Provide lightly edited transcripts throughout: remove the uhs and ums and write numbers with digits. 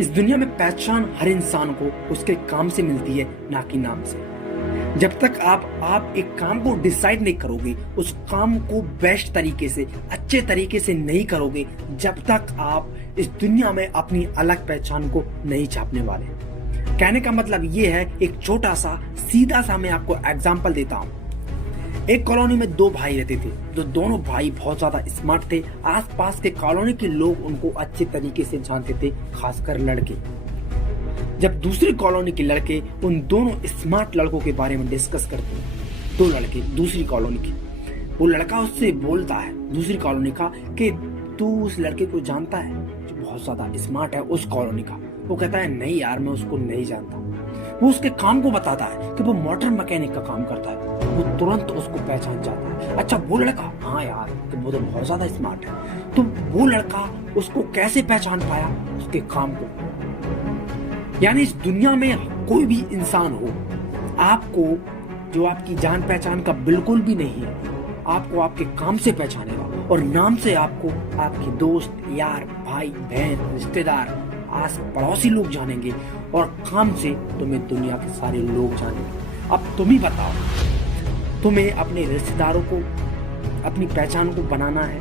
इस दुनिया में पहचान हर इंसान को उसके काम से मिलती है, ना कि नाम से। जब तक आप एक काम को डिसाइड नहीं करोगे, उस काम को बेस्ट तरीके से, अच्छे तरीके से नहीं करोगे, जब तक आप इस दुनिया में अपनी अलग पहचान को नहीं छापने वाले। कहने का मतलब ये है, एक छोटा सा सीधा सा मैं आपको एग्जांपल देता हूँ। एक कॉलोनी में दो भाई रहते थे, जो दोनों भाई बहुत ज्यादा स्मार्ट थे। आसपास के कॉलोनी के लोग उनको अच्छे तरीके से जानते थे, खासकर लड़के। जब दूसरी कॉलोनी के लड़के उन दोनों स्मार्ट लड़कों के बारे में डिस्कस करते हैं, दो लड़के दूसरी कॉलोनी के, वो लड़का उससे बोलता है दूसरी कॉलोनी का कि तू उस लड़के को जानता है जो बहुत ज्यादा स्मार्ट है उस कॉलोनी का। वो कहता है नहीं यार, मैं उसको नहीं जानता। वो उसके काम को बताता है कि वो मोटर मैकेनिक का काम करता है। वो तुरंत उसको पहचान जाता है। अच्छा वो लड़का, हाँ यार तो वो तो बहुत ज्यादा स्मार्ट है। तो वो लड़का उसको कैसे पहचान पाया? उसके काम को। यानी इस दुनिया में कोई भी इंसान हो, आपको जो आपकी जान पहचान का बिल्कुल भी नहीं है, आपको आपके काम से पहचानेगा। और नाम से आपको आपके दोस्त, यार, भाई, बहन, रिश्तेदार, आस पड़ोसी लोग जानेंगे। और काम से तुम्हें दुनिया के सारे लोग जानेंगे। अब तुम ही बताओ, तुम्हें अपने रिश्तेदारों को अपनी पहचान को बनाना है,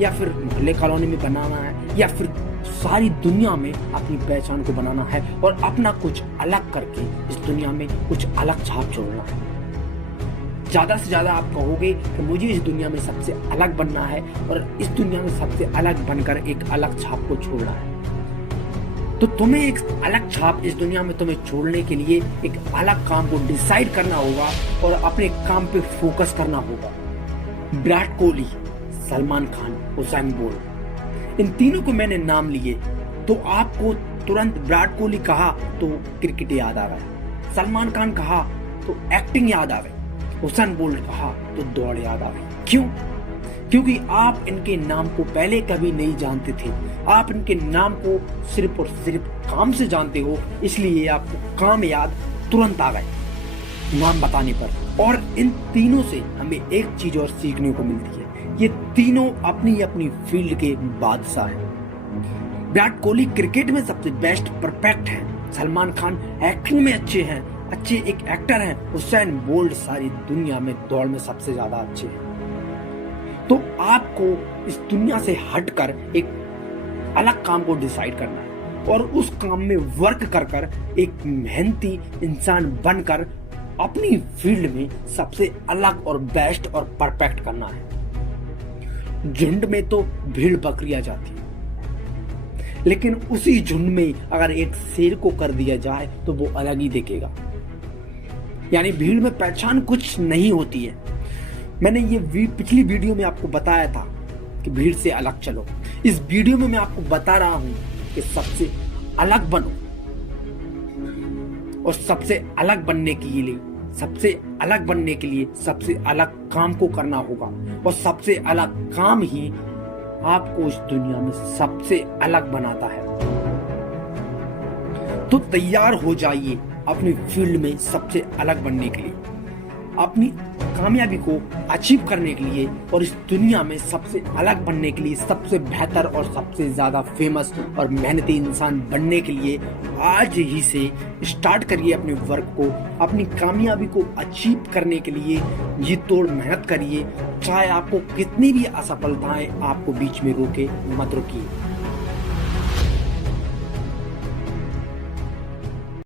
या फिर मोहल्ले कॉलोनी में बनाना है, या फिर सारी दुनिया में अपनी पहचान को बनाना है और अपना कुछ अलग करके इस दुनिया में कुछ अलग छाप छोड़ना है। ज्यादा से ज्यादा आप कहोगे कि मुझे इस दुनिया में सबसे अलग बनना है और इस दुनिया में सबसे अलग बनकर एक अलग छाप को छोड़ना है। तो तुम्हें एक अलग छाप इस दुनिया में तुम्हें छोड़ने के लिए एक अलग काम को डिसाइड करना होगा और अपने काम पे फोकस करना होगा। विराट कोहली, सलमान खान, हुसैन बोल्ट, इन तीनों को मैंने नाम लिए तो आपको तुरंत विराट कोहली कहा तो क्रिकेट याद आ गया, सलमान खान कहा तो एक्टिंग याद आ गई, हुसैन बोल्ट कहा तो दौड़ याद आ गई। क्यों? क्योंकि आप इनके नाम को पहले कभी नहीं जानते थे। आप इनके नाम को सिर्फ और सिर्फ काम से जानते हो, इसलिए आपको काम याद तुरंत आ गए नाम बताने पर। और इन तीनों से हमें एक चीज और सीखने को मिलती है, ये तीनों अपनी अपनी फील्ड के बादशाह हैं। विराट कोहली क्रिकेट में सबसे बेस्ट परफेक्ट हैं, सलमान खान एक्टिंग में अच्छे हैं, अच्छे एक एक्टर हैं, हुसैन बोल्ट सारी दुनिया में दौड़ में सबसे ज्यादा अच्छे हैं। तो आपको इस दुनिया से हटकर एक अलग काम को डिसाइड करना है और उस काम में वर्क कर एक मेहनती इंसान बनकर अपनी फील्ड में सबसे अलग और बेस्ट और परफेक्ट करना है। झुंड में तो भीड़ बकरियां जाती है, लेकिन उसी झुंड में अगर एक शेर को कर दिया जाए तो वो अलग ही दिखेगा। यानी भीड़ में पहचान कुछ नहीं होती है। मैंने ये पिछली वीडियो में आपको बताया था कि भीड़ से अलग चलो। इस वीडियो में मैं आपको बता रहा हूं कि सबसे अलग बनो और सबसे अलग बनने के लिए सबसे अलग काम को करना होगा और सबसे अलग काम ही आपको इस दुनिया में सबसे अलग बनाता है। तो तैयार हो जाइए अपनी फील्ड में सबसे अलग बनने के लिए, अपनी कामयाबी को अचीव करने के लिए और इस दुनिया में सबसे अलग बनने के लिए, सबसे बेहतर और सबसे ज्यादा फेमस और मेहनती इंसान बनने के लिए आज ही से स्टार्ट करिए अपने वर्क को। अपनी कामयाबी को अचीव करने के लिए जी तोड़ मेहनत करिए, चाहे आपको कितनी भी असफलताएं आपको बीच में रोके मत रोकिए।